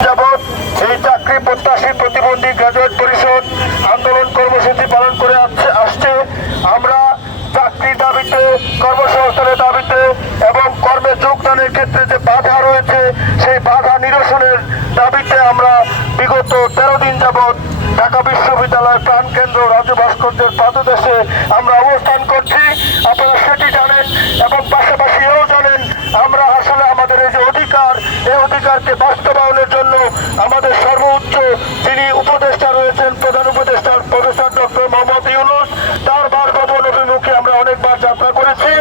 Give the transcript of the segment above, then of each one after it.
যাবৎ এই চাকরি প্রত্যাশী এবং কর্মে যোগদানের ক্ষেত্রে যে বাধা রয়েছে, সেই বাধা নিরসনের দাবিতে আমরা বিগত তেরো দিন যাবৎ ঢাকা বিশ্ববিদ্যালয় প্রাণকেন্দ্র রাজু ভাস্কর্যের পাদদেশে আমরা অবস্থান করছি। আপনারা সেটি জানেন এবং পাশাপাশি এও জানেন আমরা আসলে আমাদের এই যে অধিকার এই অধিকারকে বাস্তবায়নের জন্য আমাদের সর্বোচ্চ যিনি উপদেষ্টা রয়েছেন প্রধান উপদেষ্টা প্রফেসর ডক্টর মোহাম্মদ ইউনুস তার বারবাদন অভিমুখে আমরা অনেকবার যাত্রা করেছি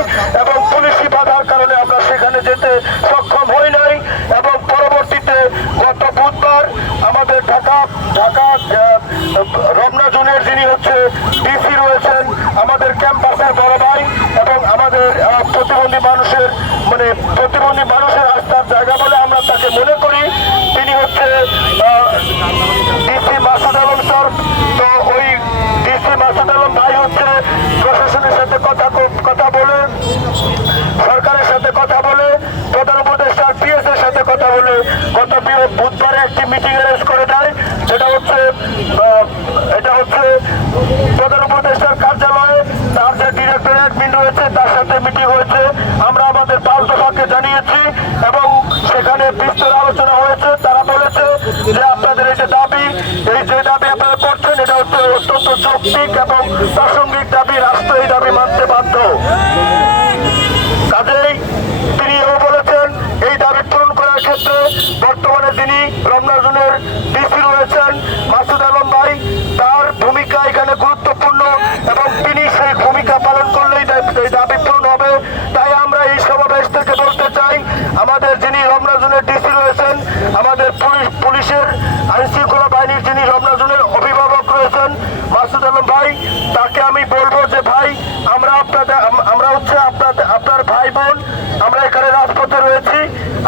এবং পুলিশি বাধার কারণে আমরা সেখানে যেতে সক্ষম হই নাই এবং পরবর্তীতে গত বুধবার আমাদের ঢাকা রমনা জুনিয়র যিনি হচ্ছে ডিসি রয়েছেন, আমাদের ক্যাম্পাসের বড় ভাই এবং আমাদের প্রতিবন্ধী মানুষের মানে প্রতিবন্ধী মানুষের আস্থার জায়গা বলে আমরা তাকে মনে করি। তিনি হচ্ছে ডিসি মাসুদ আলম স্যার। তো ওই ডিসি মাসুদ আলম ভাই হচ্ছে প্রশাসনের সাথে কথা কথা বলে, সরকারের সাথে কথা বলে, প্রধান উপদেষ্টার পিএস এর সাথে কথা বলে গত বুধবারে একটি মিটিং অ্যারেঞ্জ করে দেয় যেটা হচ্ছে আহ, এটা হচ্ছে প্রধান উপদেষ্টার কার্যালয়ে তার যে ডিরেক্টরেট বিন রয়েছে তার সাথে মিটিং হয়েছে আমরা আমাদের পাঁচ দফাকে জানিয়েছি এবং সেখানে বিস্তর আলোচনা হয়েছে। তারা বলেছে যে আপনাদের এই যে দাবি, এই যে দাবি আপনারা করছেন, এটা হচ্ছে অত্যন্ত যৌক্তিক এবং প্রাসঙ্গিক দাবি, রাষ্ট্র এই দাবি মানতে বাধ্য। কাজেই তিনি এও বলেছেন, এই দাবি পূরণ করার ক্ষেত্রে বর্তমানে তিনি রমনাজনের ডিসি রয়েছেন। মাসুদ আলম ভাই তার ভূমিকা এখানে গুরুত্বপূর্ণ এবং তিনি সেই ভূমিকা পালন করলেই দা- এই দাবি পূরণ হবে তাই আমরা এই সমাবেশ থেকে বলতে চাই আমাদের যিনি রমনাজনের ডিসি রয়েছেন আমাদের পুলিশ পুলিশের আইন শৃঙ্খলা বাহিনীর যিনি রমনাজনের অভিভাবক রয়েছেন মাসুদ আলম ভাই তাকে আমি বলব যে ভাই, আমরা আপনাদের, আমরা হচ্ছে আপনাদের, আপনার ভাই বোন, আমরা এখানে রাজপথে রয়েছি।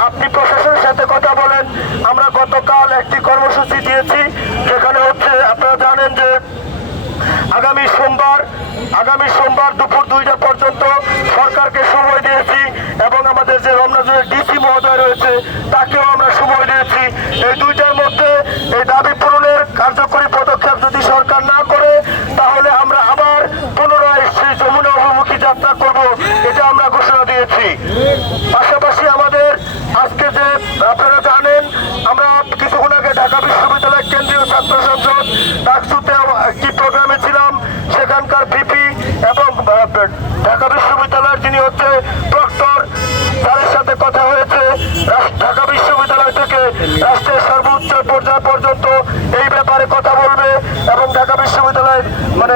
আপনি প্রশাসনের সাথে কথা বলেন। আমরা গতকাল একটি কর্মসূচি দিয়েছি, যেখানে হচ্ছে আপনারা জানেন যে আগামী সোমবার আগামী সোমবার দুপুর দুইটা পর্যন্ত সরকারকে সময় দিয়েছি এবং আমাদের যে রমনাজনের ডিসি মহোদয় রয়েছে, তাকেও আমরা সময় দিয়েছি। এই দুইটার মধ্যে এই দাবি পাশাপাশি আমাদের আজকে যে আপনারা জানেন, আমরা কিছুক্ষণ আগে ঢাকা বিশ্ববিদ্যালয় কেন্দ্রীয় ছাত্র সংসদ ডাকসুতে একটি প্রোগ্রামে ছিলাম। সেখানকার ভিপি এবং ঢাকা বিশ্ববিদ্যালয়ের যিনি হচ্ছে প্রক্টর তাদের সাথে কথা হয়েছে। ঢাকা বিশ্ববিদ্যালয় থেকে রাষ্ট্রের সর্বোচ্চ পর্যায় পর্যন্ত এই ব্যাপারে কথা বলবে এবং ঢাকা বিশ্ববিদ্যালয়ের মানে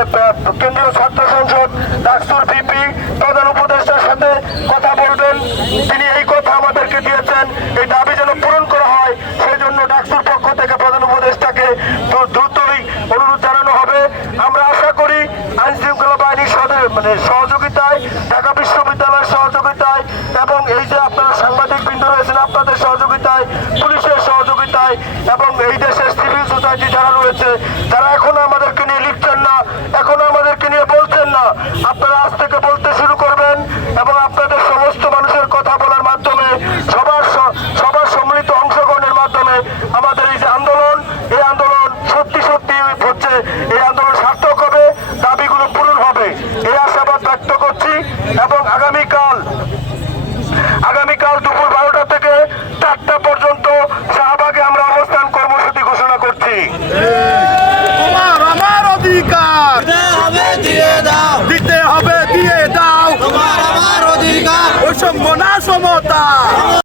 কেন্দ্রীয় ছাত্র সংসদ ডাকসুর ভিপি প্রধান উপদেষ্টার সাথে কথা তিনি এই কথা আমাদেরকে দিয়েছেন। এই দাবি যেন পূরণ করা হয় সেই জন্য ডাকসুর পক্ষ থেকে প্রধান উপদেষ্টাকে দ্রু- দ্রুতই অনুরোধ জানানো হবে। আমরা আশা করি আইন শৃঙ্খলা বাহিনীর মানে সহযোগিতায়, ঢাকা বিশ্ববিদ্যালয়ের সহযোগিতায় এবং এই যে আপনারা সাংবাদিক বৃন্দ রয়েছেন, আপনাদের সহযোগিতায়, পুলিশের সহযোগিতায় এবং এই দেশের সিভিল সোসাইটি যারা রয়েছে তারা এখনও Yeah.